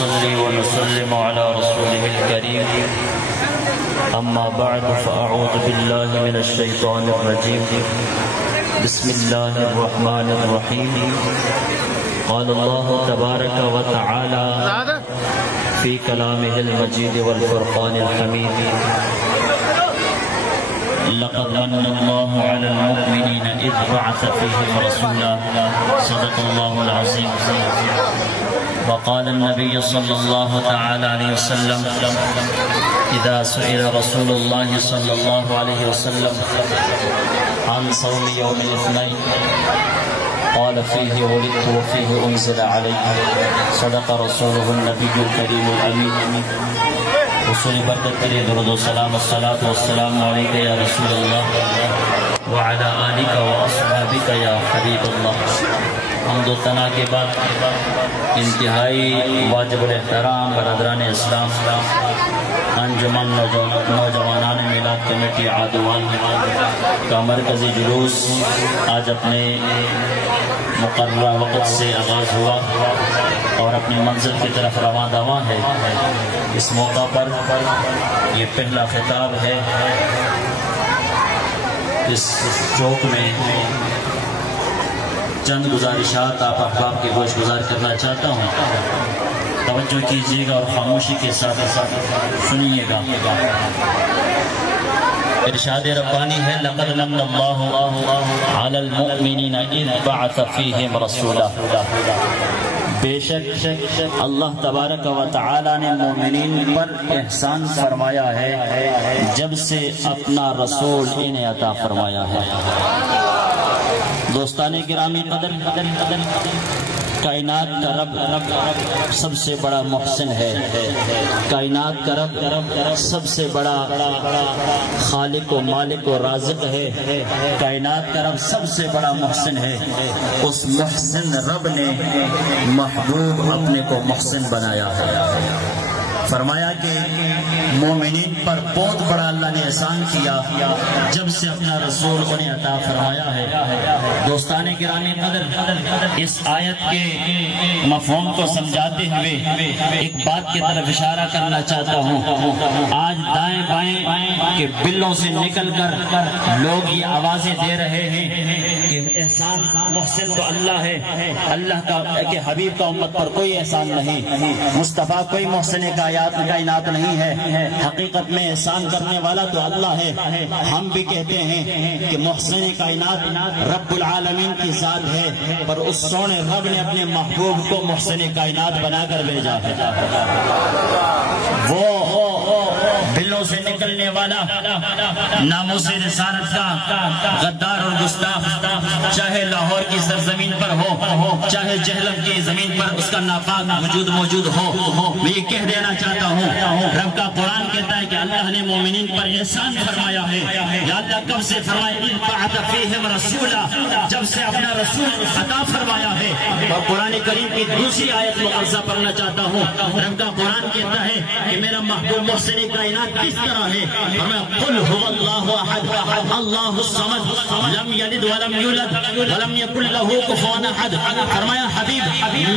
ونصلي ونسلم على رسوله الكريم أما بعد فأعوذ بالله من الشيطان الرجيم بسم الله الرحمن الرحيم قال الله تبارك وتعالى في كلامه المجيد والفرقان الحميد لقد من الله على المؤمنين إذ بعث فيهم رسولا صدق الله العظيم. وقال النبي صلى الله تعالى عليه وسلم إذا سئل رسول الله صلى الله عليه وسلم عن صوم يوم الاثنين قال فيه ولدت وفيه أنزل علي صدق رسوله النبي الكريم الأمين. رسول برکت کرے درود و سلام الصلاة والسلام علیک یا رسول اللہ وعلی آلک و اصحابک یا حبیب اللہ. حمد و ثنا کے بعد انتہائی واجب الاحترام برادران اسلام انجمن نوجوانان میلاد کمیٹی عادوان کا مرکزی جلوس آج اپنے مقررہ وقت سے آغاز ہوا اور اپنی منزل کی طرف رواں دواں ہے. اس موقع پر یہ پہلا خطاب ہے. اس چوک میں چند گزارشات آپ احباب کے گوش گزار کرنا چاہتا ہوں. توجہ کیجیے گا اور خاموشی کے ساتھ سنیے گا. ارشاد ربانی ہے لقد من اللہ علی المؤمنین اذ بعث فیہم رسولا. بے شک اللہ تبارک و تعالی نے مومنین پر احسان فرمایا ہے جب سے اپنا رسول انہیں عطا فرمایا ہے. دوستان گرامی قدر کائنات کا رب سب سے بڑا محسن ہے. کائنات کا رب سب سے بڑا خالق و مالک و رازق ہے. کائنات کا رب سب سے بڑا محسن ہے. اس محسن رب نے محبوب اپنے کو محسن بنایا ہے. فرمایا کہ مومنین پر بہت بڑا اللہ نے احسان کیا جب سے اپنا رسول انہیں عطا فرمایا ہے. دوستان گرامی قدر اس آیت کے مفہوم کو سمجھاتے ہوئے ایک بات کی طرف اشارہ کرنا چاہتا ہوں. آج دائیں بائیں کے بلوں سے نکل کر لوگ یہ آوازیں دے رہے ہیں کہ احسان محسن تو اللہ ہے. اللہ کا کہ حبیب کا امت پر کوئی احسان نہیں. مصطفیٰ کوئی محسن کائنات نہیں ہے. حقیقت میں احسان کرنے والا تو اللہ ہے. ہم بھی کہتے ہیں کہ محسن کائنات رب العالمین کی ذات ہے پر اس سونے رب نے اپنے محبوب کو محسن کائنات بنا کر بھیجا ہے. وہ بلوں سے نکلنے والا ناموس رسالت کا غدار اور گستاخ چاہے لاہور کی سرزمین پر ہو چاہے جہلم کی زمین پر اس کا ناپاک وجود موجود ہو. میں یہ کہہ دینا چاہتا ہوں رب کا قرآن کہتا ہے کہ اللہ نے مومنین پر احسان فرمایا ہے. یا اللہ کب سے فرمایا بعث فیہم رسولا جب سے اپنا رسول عطا فرمایا ہے. اور قرآن کریم کی دوسری آیت مقرضہ پڑھنا چاہتا ہوں. رب کا قرآن کہتا ہے کہ میرا محبوب محسن کائنات کس طرح ہے. قل هو اللہ احد اللہ الصمد لم یلد ولم یولد ولم یکن له کفوا احد. فرمایا حبیب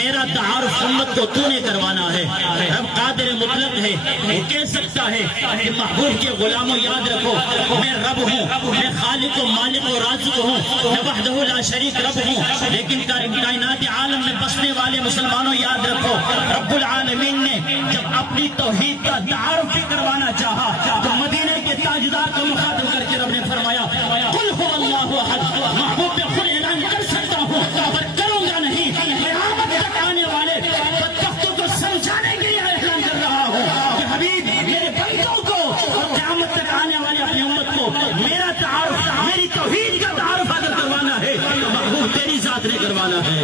میرا تعارف امت کو تو نے کروانا ہے. رب قادر مطلق ہے. وہ کہہ سکتا ہے کہ محبوب کے غلاموں یاد رکھو میں رب ہوں. میں خالق و مالک و رازق ہوں. میں وحدہ لا شریک رب ہوں. لیکن کائنات عالم میں بسنے والے مسلمانوں یاد رکھو رب العالمین نے جب اپنی توحید کا تعارف بھی کروانا چاہا تو مدینے کے تاجدار کو مخاطب کر کے رب نے فرمایا قل هو اللہ احد. محبوب پہ خود اعلان کر سکتا ہوں پر کروں گا نہیں. قیامت تک آنے والے بدبختوں کو سمجھانے کے لیے اعلان کر رہا ہوں کہ حبیب میرے بندوں کو اور قیامت تک آنے والے اپنی امت کو میرا تعارف میری توحید کا تعارف اگر کروانا ہے تو محبوب تیری ذات نے کروانا ہے.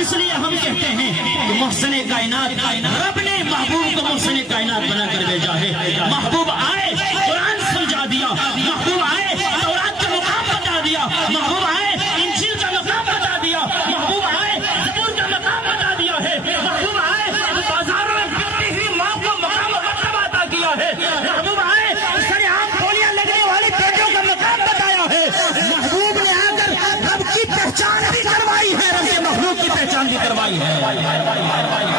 اس لیے ہم کہتے ہیں کہ محسن کائنات رب نے محبوب کو محسن کائنات بنا کر بھیجا ہے. محبوب آئے قرآن سمجھا دیا. محبوب آئے تورات کا مقام بتا دیا. محبوب آئے انجیل کا مقام بتا دیا. محبوب آئے زبور کا مقام بتا دیا ہے. محبوب آئے بازاروں میں بکتی ہوئی ماں کو مقام و مرتبہ عطا کیا ہے. محبوب آئے سرعام گولیاں لگنے والی بیٹیوں کا مقام بتایا ہے. محبوب نے آ کر رب کی پہچان بھی کروائی ہے. رب کے محبوب کی پہچان بھی کروائی ہے.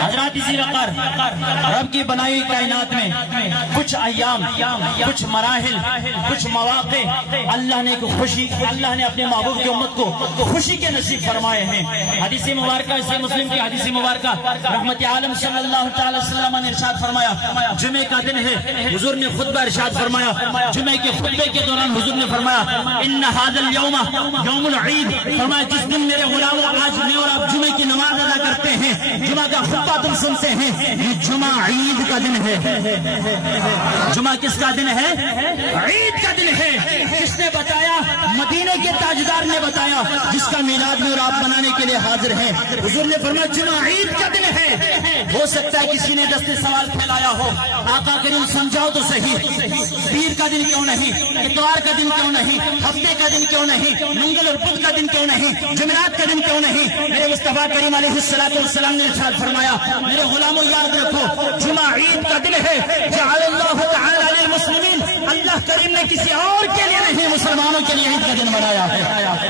حضرات حدیثی وقار رب کی بنائی کائنات میں کچھ ایام، کچھ مراحل، کچھ مواقع اللہ نے خوشی، اللہ نے اپنے محبوب کی امت کو خوشی کے نصیب فرمائے ہیں۔ حدیث مبارکہ صحیح مسلم کی حدیث مبارکہ رحمت عالم صلی اللہ تعالی وسلم نے ارشاد فرمایا، جمعے کا دن ہے، حضور نے خطبہ ارشاد فرمایا، جمعے کے خطبے کے دوران حضور نے فرمایا ان ھذا اليوم یوم العید، فرمایا جس دن میرے غلاموں آج میں اور آپ جمعے کی نماز ادا کرتے ہیں، جمعہ کا خطبہ تم سنتے ہیں، یہ جمعہ عید کا دن ہے۔ جمعہ کس کا دن ہے؟ عید کا دن ہے۔ کس نے بتایا؟ مدینے کے تاجدار نے بتایا، جس کا میلاد میں اور آپ بنانے کے لیے حاضر ہیں۔ حضور نے فرمایا جمعہ عید کا دن ہے۔ ہو سکتا ہے کسی نے دستے سوال پھیلایا ہو، آقا کریم سمجھاؤ تو صحیح، پیر کا دن کیوں نہیں، اتوار کا دن کیوں نہیں، ہفتے کا دن کیوں نہیں، منگل اور بدھ کا دن کیوں نہیں، جمعرات کا دن کیوں نہیں؟ میرے مصطفیٰ کریم علیہ السلام نے ارشاد فرمایا، میرے غلاموں یاد رکھو جمعہ عید کا دن ہے، جعل اللہ تعالی للمسلمین، اللہ کریم نے کسی اور کے لیے نہیں مسلمانوں کے لیے عید کا دن بنایا ہے۔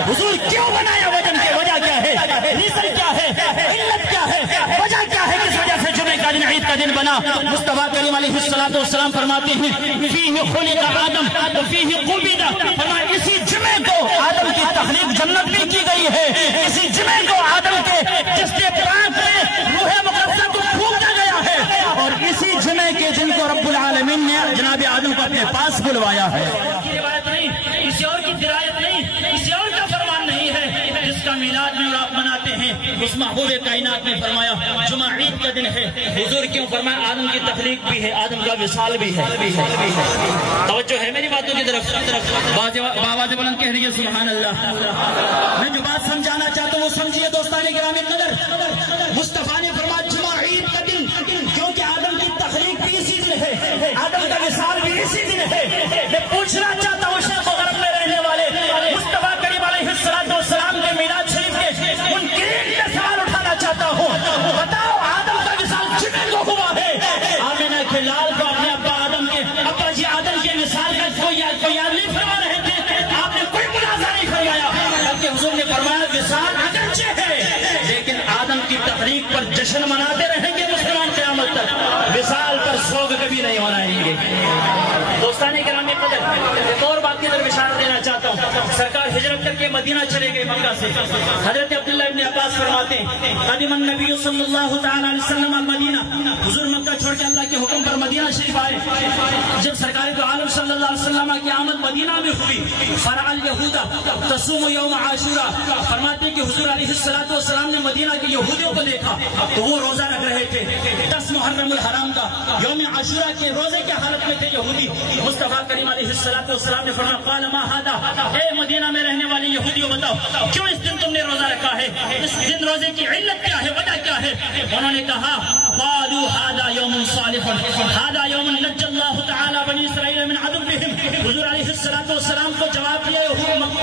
حضور کیوں بنایا؟ وجہ کیا ہے؟ ریزن کیا ہے؟ علت کیا ہے؟ وجہ کیا ہے کس وجہ سے جمعے کا دن عید کا دن بنا؟ مصطفیٰ کریم علیہ السلام فرماتے ہیں فیہ خلق آدم وفیہ قبض، فرمایا اسی جمعے کو آدم کی تخلیق جنت میں کی گئی ہے، اسی جمعے کو آدم کے جسد پاک میں روح مقدسہ کو پھونکا گیا ہے، اور اسی جمعے کے دن کو رب العالمین نے جناب آدم کو اپنے پاس بلوایا ہے۔ کی روایت نہیں، کسی اور کی درایت نہیں، کسی اور کا فرمان نہیں ہے، جس کا میلاد میں آپ مناتے ہیں اس محبوب کائنات نے فرمایا جمعہ عید کا دن ہے۔ حضور کیوں فرمایا؟ آدم کی تخلیق بھی ہے، آدم کا وصال بھی ہے۔ توجہ ہے میری باتوں کی طرف؟ آواز بلند کہہ رہی ہے سبحان اللہ۔ میں جو بات سمجھانا چاہتا ہوں وہ سمجھیے دوستان گرامی قدر، مصطفیٰ نے فرمایا جمعہ عید کا دن، کیونکہ آدم کی تخلیق بھی اسی دن ہے، آدم کا وصال بھی اسی دن ہے۔ میں پوچھنا چاہتا ہوں شرق و غرب میں رہنے والے مصطفیٰ کریم علیہ السلام کے میلاد شریف کے منکرین سے سوال اٹھانا چاہتا ہوں، بتاؤ آدم کا وصال جمعے کو ہوا ہے، آمنہ کے لال کو اپنے ابا آدم کے ابا جی آدم کے وصال کا کوئی یاد نہیں فرما رہے تھے، آپ نے کوئی منازع نہیں فرمایا، بلکہ حضور نے فرمایا وصال اگرچہ ہے لیکن آدم کی تخلیق پر جشن مناتے رہیں گے مسلمان قیامت تک، وصال پر سوگ کبھی نہیں منائیں گے۔ دوستانی گرامی قدر، ایک اور بات کی طرف اشارہ دینا چاہتا ہوں، سرکار ہجرت کر کے مدینہ چلے گئے مکہ سے۔ حضرت عبداللہ ابن عباس فرماتے ہیں قدم النبی صلی اللہ تعالی علیہ وسلم المدینہ، حضور مکہ چھوڑ کے اللہ کے حکم پر مدینہ شریف آئے۔ جب سرکار دو عالم صلی اللہ علیہ وسلم کی آمد مدینہ میں ہوئی، فرع الیہود تصوم یوم عاشورہ، فرماتے ہیں کہ حضور علیہ السلام نے مدینہ کے یہودیوں کو دیکھا تو وہ روزہ رکھ رہے تھے 10 محرم الحرام کا، یوم عاشورہ کے روزے کے حالت میں تھے یہودی۔ مصطفیٰ کریم علیہ السلام نے فرمایا قال ما ھذا، اے مدینہ میں رہنے والے یہودیوں بتاؤ کیوں اس دن تم نے روزہ رکھا ہے، اس دن روزے کی علت کیا ہے، وجہ کیا ہے؟ انہوں نے کہا قالوا ھذا یوم صالح، ھذا یوم نجى اللہ تعالی بنی اسرائیل من عدوهم۔ حضور علیہ السلام کو جواب دیا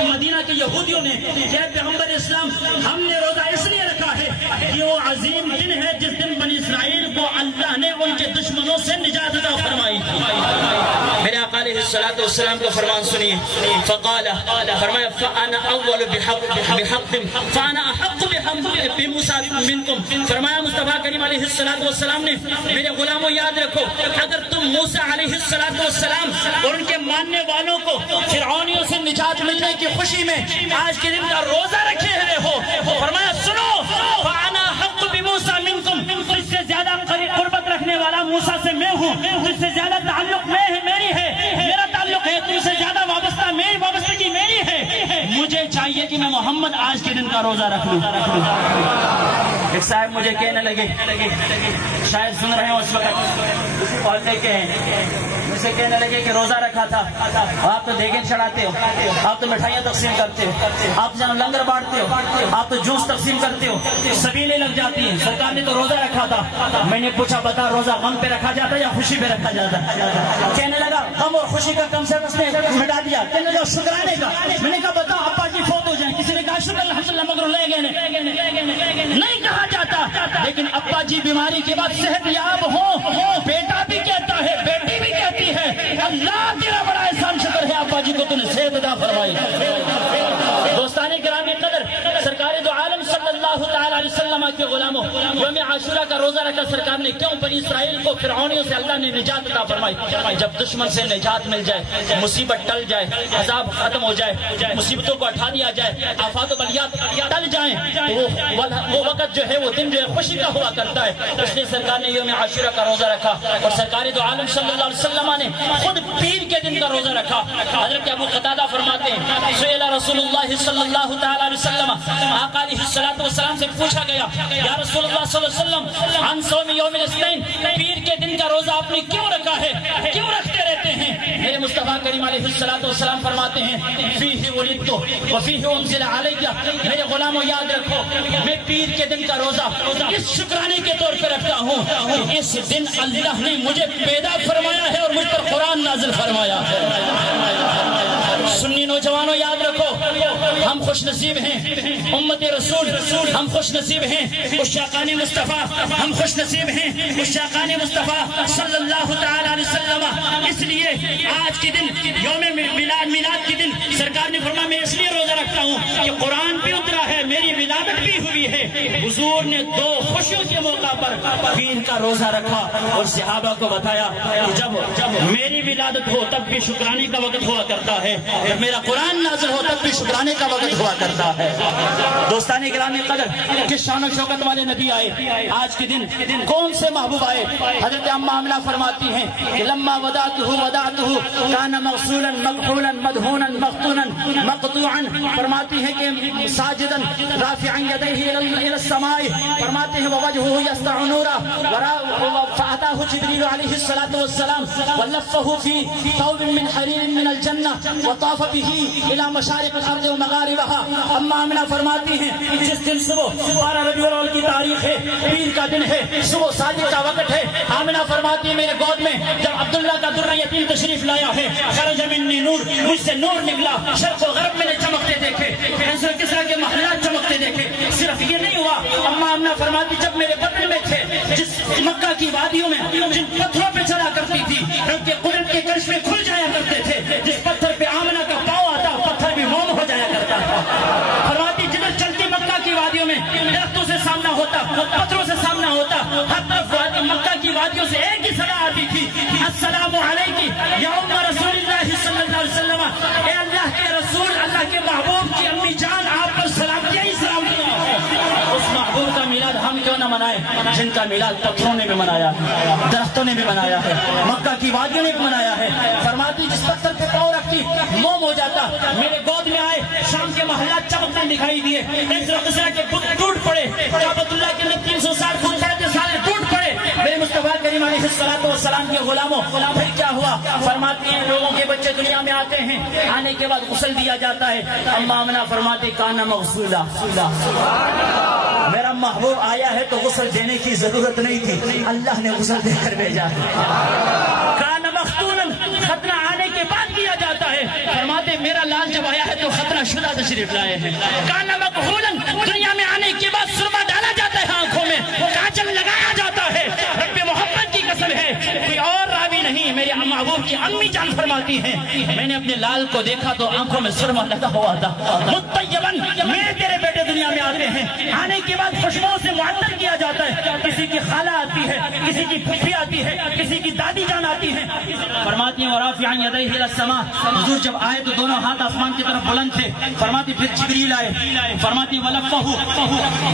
مدینہ کے یہودیوں نے کہ پیغمبر اسلام ہم نے روزہ اس لیے رکھا ہے کہ وہ عظیم دن ہے جس دن بنی اسرائیل کو اللہ نے ان کے دشمنوں سے نجات عطا فرمائی۔ میرے آقا علیہ السلام کا فرمان سنیے، فقال، فرمایا فانا اول بحق فانا احق بموسیٰ منکم، فرمایا مصطفیٰ کریم علیہ السلام نے میرے غلاموں یاد رکھو اگر تم موسیٰ علیہ السلام اور ان کے ماننے والوں کو فرعونیوں سے نجات ملنے کی خوشی میں آج کے دن کا روزہ رکھے ہوئے ہو، فرمایا سنو فانا احق بموسیٰ منکم، اس سے زیادہ قربت رکھنے والا موسیٰ سے میں ہوں، اس سے زیادہ تعلق میری ہے، میرا تعلق ہے، تم سے زیادہ وابستگی میری ہے، مجھے چاہیے کہ میں محمد آج کے دن کا روزہ رکھ لوں۔ ایک صاحب مجھے کہنے لگے، شاید سن رہے ہوں اس وقت، اور مجھے کہنے لگے کہ روزہ رکھا تھا، آپ تو دیگیں چڑھاتے ہو، آپ تو مٹھائیاں تقسیم کرتے ہو، آپ جہاں لنگر بانٹتے ہو، آپ تو جوس تقسیم کرتے ہو، سبیلیں لگ جاتی ہیں، سرکار نے تو روزہ رکھا تھا۔ میں نے پوچھا بتا روزہ غم پہ رکھا جاتا یا خوشی پہ رکھا جاتا؟ کہنے لگا غم اور خوشی کا کنسپٹ اس نے مٹا دیا، کہنے لگا شکرانے کا۔ میں نے کہا بتا ابا جی فوت ہو جائیں، کسی نے کہا شکر الحمدللہ مگر لے گئے، نہیں کہا جاتا، لیکن ابا جی بیماری کے بعد صحت یاب ہو، بیٹا بھی کہتا ہے، بیٹی بھی کہتی ہے اللہ تیرا بڑا احسان شکر ہے ابا جی کو تو نے صحت عطا فرمائی۔ دوستان گرامی قدر، سرکار دو عالم صلی اللہ تعالی علیہ وسلم وسلم کے غلاموں، یوم عاشورہ کا روزہ رکھا سرکار نے کیوں؟ بنی اسرائیل کو فرعونیوں سے اللہ نے نجات عطا فرمائی. جب دشمن سے نجات مل جائے، مصیبت ٹل جائے، عذاب ختم ہو جائے، مصیبتوں کو ہٹا دیا جائے، آفات و بلیات ٹل جائیں، وہ وقت جو ہے، وہ دن جو ہے خوشی کا ہوا کرتا ہے. اس لیے سرکار نے یوم عاشورہ کا روزہ رکھا اور سرکار دو عالم صلی اللہ علیہ وسلم نے خود پیر کے دن کا روزہ رکھا. حضرت ابو قتادہ فرماتے ہیں سئل رسول اللہ صلی اللہ تعالی علیہ وسلم، آقا علیہ الصلوۃ والسلام سے پوچھا گیا یا رسول اللہ صلی اللہ علیہ وسلم عن صوم یوم الاثنین، پیر کے دن کا روزہ آپ نے کیوں رکھا ہے، کیوں رکھتے رہتے ہیں؟ میرے مصطفیٰ کریم علیہ الصلوۃ والسلام فرماتے ہیں فیہ ولدت وفیہ انزل علی، میرے غلاموں یاد رکھو میں پیر کے دن کا روزہ اس شکرانے کے طور پہ رکھتا ہوں کہ اس دن اللہ نے مجھے پیدا فرمایا ہے اور مجھ پر قرآن نازل فرمایا ہے. سنی نوجوانوں یاد رکھو ہم خوش نصیب ہیں، امت رسول ہم خوش نصیب ہیں، عشاقان مصطفیٰ ہم خوش نصیب ہیں، عشاقان مصطفیٰ صلی اللہ تعالی علیہ وسلم. اس لیے آج کے دن یوم میلاد کے دن سرکار نے فرمایا میں اس لیے روزہ رکھتا ہوں کہ قرآن بھی اترا ہے، میری ولادت بھی ہوئی ہے. حضور نے دو خوشیوں کے موقع پر پیر کا روزہ رکھا اور صحابہ کو بتایا کہ جب میری ولادت ہو تب بھی شکرانے کا وقت ہوا کرتا ہے، جب میرا قرآن نازل ہو تب بھی شکرانے کا وقت ہوا کرتا ہے. دوستان گرامی قدر، کس شان و شوکت والے نبی آئے آج کے دن، کون سے محبوب آئے؟ حضرت ام آمنہ فرماتی ہیں کہ لما ودعتہ کان مغسولا مکحولا مدہونا مختونا مقطوعا، فرماتی ہیں کہ ساجدا رافعا یدیہ الی السماء، فرماتے ہیں ووجہہ یسطع نورا، فاتاہ جبریل علیہ الصلوۃ والسلام ولفہ فی ثوب من حریر من الجنہ وطاف به الى مشارق الارض ومغاربها. اما آمنہ فرماتی ہیں جس دن صبح 12 ربیع الاول کی تاریخ ہے، پیر کا دن ہے، صبح ساجد کا وقت ہے، آمنہ فرماتی ہے میرے گود میں جب عبداللہ کا در یتیم تشریف لایا ہے، خرج منی نور، مجھ سے نور نکلا، شرق و غرب میں نے چمکتے دیکھے، کسرا کے محلات چمکتے دیکھے. صرف یہ نہیں ہوا، اما آمنہ فرماتی جب میرے بدن میں تھے، جس مکہ کی وادیوں میں جن پتھروں پہ چلا کرتی تھی ان کے قدرت کے کرش میں کھل جایا کرتے تھے، جس پتھر پہ آمنہ کا پاؤں آتا پتھر بھی موم ہو جایا کرتا تھا. فرماتی جدھر چلتی مکہ کی وادیوں میں درختوں سے سامنا ہوتا، پتھروں سے سامنا ہوتا، ہر طرف مکہ کی وادیوں سے ایک ہی صدا آتی تھی السلام علیکی یا ام رسول اللہ صلی اللہ علیہ وسلم، اے اللہ کے رسول، اللہ کے محبوب کی امی جان آپ پر سلام کیا ہی سلام کیا. اس محبوب کا میلاد ہم کیوں نہ منائے جن کا میلاد پتھروں نے بھی منایا ہے، درختوں نے بھی منایا ہے، مکہ کی وادیوں نے بھی منایا ہے. فرماتی جس پتھر پہ پاؤں رکھتی موم ہو جاتا. میرے گود میں آئے شام کے محلات چمکتے دکھائی دیے، کسرا کے بت ٹوٹ پڑے، کعبۃ اللہ کے اندر 360 بت پڑے سارے ٹوٹ پڑے. میرے مصطفیٰ کریم علیہ الصلوۃ والسلام کے غلاموں پھر کیا ہوا؟ فرماتی ہیں لوگوں کے بچے دنیا میں آتے ہیں، آنے کے بعد غسل دیا جاتا ہے. اما آمنہ فرماتے کان مغسولا، میرا محبوب آیا ہے تو غسل دینے کی ضرورت نہیں تھی، اللہ نے غسل دے کر بھیجا. کان مختونا، ختنہ آنے کے بعد کیا جاتا ہے. فرماتے میرا لال جب آیا ہے تو ختنہ شدہ تشریف لائے ہیں. کان مکحولا، دنیا میں آنے کے بعد سرما ڈالا جاتا ہے آنکھوں میں، کاجل لگایا جاتا ہے. رب محمد کی قسم ہے کوئی اور راوی نہیں، میرے محبوب کی امی جان فرماتی ہیں میں نے اپنے لال کو دیکھا تو آنکھوں میں سرما لگا ہوا تھا. مطیباً، میرے تیرے بیٹے دنیا میں آتے ہیں، آنے کے بعد خوشبوؤں سے معطر کیا جاتا ہے. کسی کی خالہ آتی ہے، کسی کی پھپھی آتی ہے، کسی کی دادی جان آتی ہے. فرماتی ہیں ورافعا یدیہ الی السماء، حضور جب آئے تو دونوں ہاتھ آسمان کی طرف بلند تھے. فرماتی پھر جبریل آئے، فرماتی ولفہ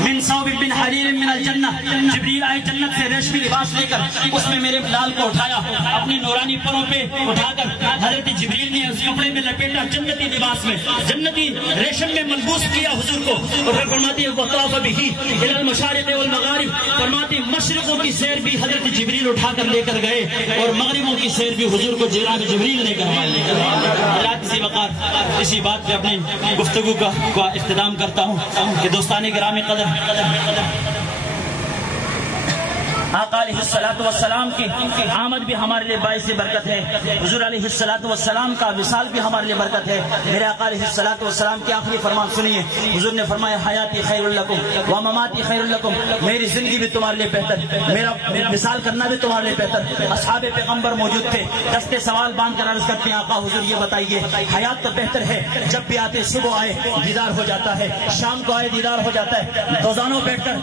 من ثوب من حریر من الجنہ، جبریل آئے جنت سے ریشمی لباس لے کر، اس میں میرے لال کو اٹھایا، اپنی نورانی پروں پہ اٹھا کر حضرت جبریل نے اس کپڑے میں لپیٹا، جنتی لباس میں، جنتی ریشم میں ملبوس کیا حضور کو. اور پھر فرماتی ہے وطاف بہ الی المشارق والمغارب، فرماتی مشرقوں کی سیر بھی حضرت جبریل اٹھا کر لے کر گئے اور مغربوں کی سیر بھی حضور کو جناب جبریل نے کروائی. اللہ کسی وقت اسی بات پہ اپنی گفتگو کا اختتام کرتا ہوں کہ دوستان گرامی قدر، آقا علیہ الصلوۃ والسلام کی آمد بھی ہمارے لیے باعث برکت ہے، حضور علیہ الصلوۃ والسلام کا وصال بھی ہمارے لیے برکت ہے۔ میرے آقا علیہ الصلوۃ والسلام کے آخری فرمان سنیے، حضور نے فرمایا حیاتی خیر لکم و مماتی خیر لکم، میری زندگی بھی تمہارے لیے بہتر، میرا وصال کرنا بھی تمہارے لیے بہتر۔ اصحاب پیغمبر موجود تھے، دستے سوال باندھ کر عرض کرتے ہیں آقا حضور یہ بتائیے حیات تو بہتر ہے، جب بھی آتے صبح آئے دیدار ہو جاتا ہے، شام کو آئے دیدار ہو جاتا ہے، روزانوں بیٹھ کر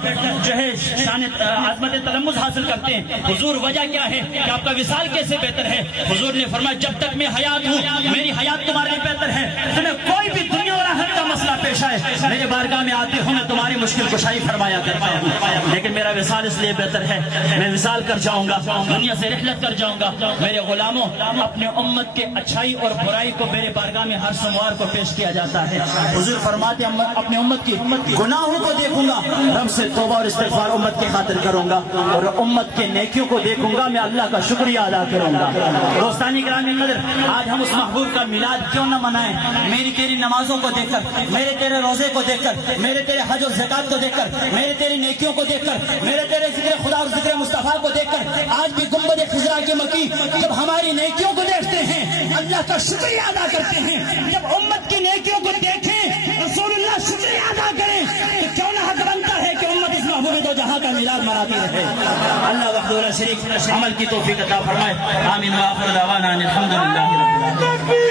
جو ہے شان عظمت تلمذ حاصل کرتے ہیں، حضور وجہ کیا ہے کہ آپ کا وصال کیسے بہتر ہے؟ حضور نے فرمایا جب تک میں حیات ہوں میری حیات تمہارے لیے بہتر ہے، تمہیں کوئی بھی دنیا اور آخرت کا مسئلہ پیش آئے میرے بارگاہ میں آتے ہو میں تمہاری مشکل کشائی فرمایا کرتا ہوں، لیکن میرا وصال اس لیے بہتر ہے، میں وصال کر جاؤں گا، دنیا سے رحلت کر جاؤں گا، میرے غلاموں اپنے امت کے اچھائی اور برائی کو میرے بارگاہ میں ہر سوموار کو پیش کیا جاتا ہے۔ حضور فرماتے ہیں اپنے امت کی گناہوں کو دیکھوں گا، رب سے توبہ اور استغفار امت کی خاطر کروں گا، اور امت کے نیکیوں کو دیکھوں گا میں اللہ کا شکریہ ادا کروں گا۔ دوستانی گرامی قدر، آج ہم اس محبوب کا میلاد کیوں نہ منائیں؟ میری تیری نمازوں کو دیکھ کر، میرے تیرے روزے کو دیکھ کر، میرے تیرے حج و زکات کو دیکھ کر، میرے تیری نیکیوں کو دیکھ کر، میرے تیرے ذکر خدا اور ذکر مصطفیٰ کو دیکھ کر، آج بھی گنبد خضرا کے مکی جب ہماری نیکیوں کو دیکھتے ہیں اللہ کا شکریہ ادا کرتے ہیں، جب امت کی نیکیوں کو دیکھیں رسول اللہ شکریہ ادا کریں، تو کیوں نہ حق بنتا ہے کہ امت اس محبوب دو جہاں کا میلاد مناتی رہے۔ اللہ وحدہ لا شریک عمل کی توفیق عطا فرمائے، آمین وآخر دعوانا ان الحمد للہ رب العالمین۔